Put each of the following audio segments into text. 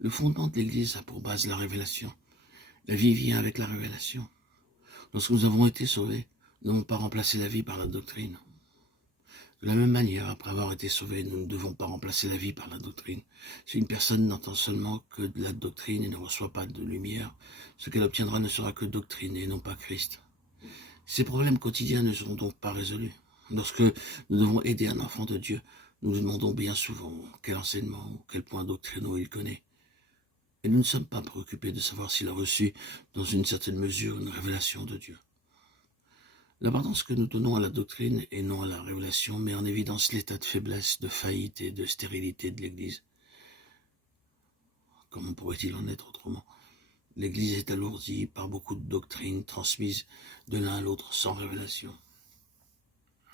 Le fondement de l'Église a pour base la révélation. La vie vient avec la révélation. Lorsque nous avons été sauvés, nous n'avons pas remplacé la vie par la doctrine. De la même manière, après avoir été sauvés, nous ne devons pas remplacer la vie par la doctrine. Si une personne n'entend seulement que de la doctrine et ne reçoit pas de lumière, ce qu'elle obtiendra ne sera que doctrine et non pas Christ. Ces problèmes quotidiens ne seront donc pas résolus. Lorsque nous devons aider un enfant de Dieu, nous lui demandons bien souvent quel enseignement ou quel point doctrinaux il connaît. Et nous ne sommes pas préoccupés de savoir s'il a reçu, dans une certaine mesure, une révélation de Dieu. L'importance que nous donnons à la doctrine et non à la révélation met en évidence l'état de faiblesse, de faillite et de stérilité de l'Église. Comment pourrait-il en être autrement? L'Église est alourdie par beaucoup de doctrines transmises de l'un à l'autre sans révélation.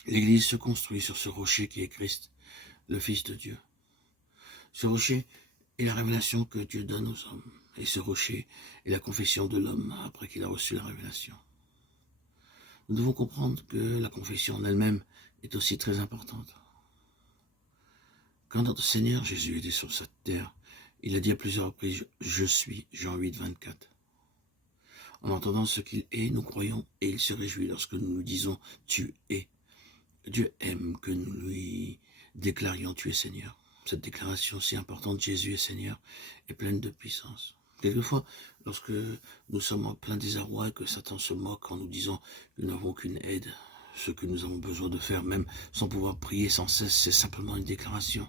L'Église se construit sur ce rocher qui est Christ, le Fils de Dieu. Ce rocher est la révélation que Dieu donne aux hommes, et ce rocher est la confession de l'homme après qu'il a reçu la révélation. Nous devons comprendre que la confession en elle-même est aussi très importante. Quand notre Seigneur Jésus était sur cette terre, il a dit à plusieurs reprises « Je suis » Jean 8, 24. En entendant ce qu'il est, nous croyons et il se réjouit lorsque nous nous disons « Tu es ». Dieu aime que nous lui déclarions « Tu es Seigneur ». Cette déclaration si importante « Jésus est Seigneur » est pleine de puissance. Quelquefois, lorsque nous sommes en plein désarroi et que Satan se moque en nous disant que nous n'avons aucune aide, ce que nous avons besoin de faire, même sans pouvoir prier sans cesse, c'est simplement une déclaration.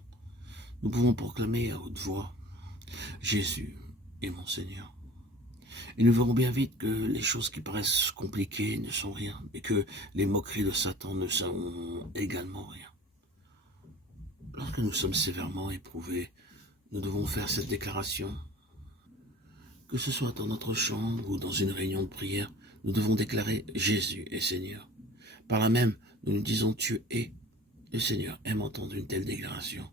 Nous pouvons proclamer à haute voix « Jésus est mon Seigneur ». Et nous verrons bien vite que les choses qui paraissent compliquées ne sont rien, et que les moqueries de Satan ne sont également rien. Lorsque nous sommes sévèrement éprouvés, nous devons faire cette déclaration. Que ce soit dans notre chambre ou dans une réunion de prière, nous devons déclarer « Jésus est Seigneur ». Par là même, nous nous disons « Tu es ». Le Seigneur aime entendre une telle déclaration,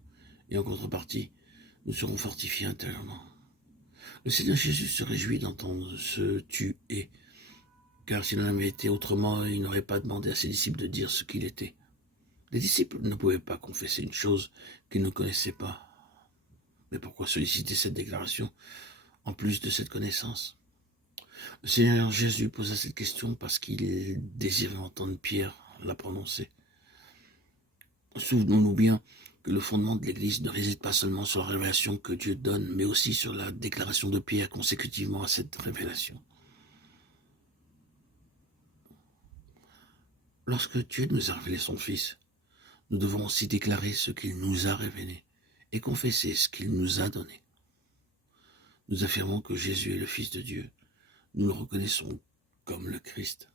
et en contrepartie, nous serons fortifiés intérieurement. Le Seigneur Jésus se réjouit d'entendre ce « Tu es », car s'il en avait été autrement, il n'aurait pas demandé à ses disciples de dire ce qu'il était. Les disciples ne pouvaient pas confesser une chose qu'ils ne connaissaient pas. Mais pourquoi solliciter cette déclaration en plus de cette connaissance? Le Seigneur Jésus posa cette question parce qu'il désirait entendre Pierre la prononcer. Souvenons-nous bien que le fondement de l'Église ne réside pas seulement sur la révélation que Dieu donne, mais aussi sur la déclaration de Pierre consécutivement à cette révélation. Lorsque Dieu nous a révélé son Fils, nous devons aussi déclarer ce qu'il nous a révélé et confesser ce qu'il nous a donné. Nous affirmons que Jésus est le Fils de Dieu. Nous le reconnaissons comme le Christ.